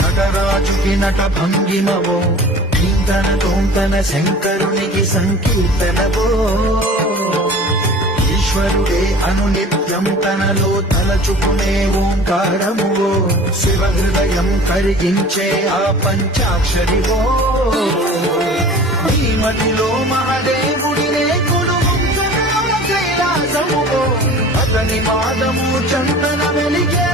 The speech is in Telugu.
నటరాజుకి నట భంగిమవో కీర్తన తోంతన శంకరునికి సంకీర్తనవో ఈశ్వరుడే అనునిత్యం తనలో తలచుకునే ఓంకారమువో శివ హృదయం కరిగించే ఆ పంచాక్షరివో ఈ మదిలో మహాదేవుడినే కొడుముంచలో కైలాసమువో అతని మాదము చందన వెలిగే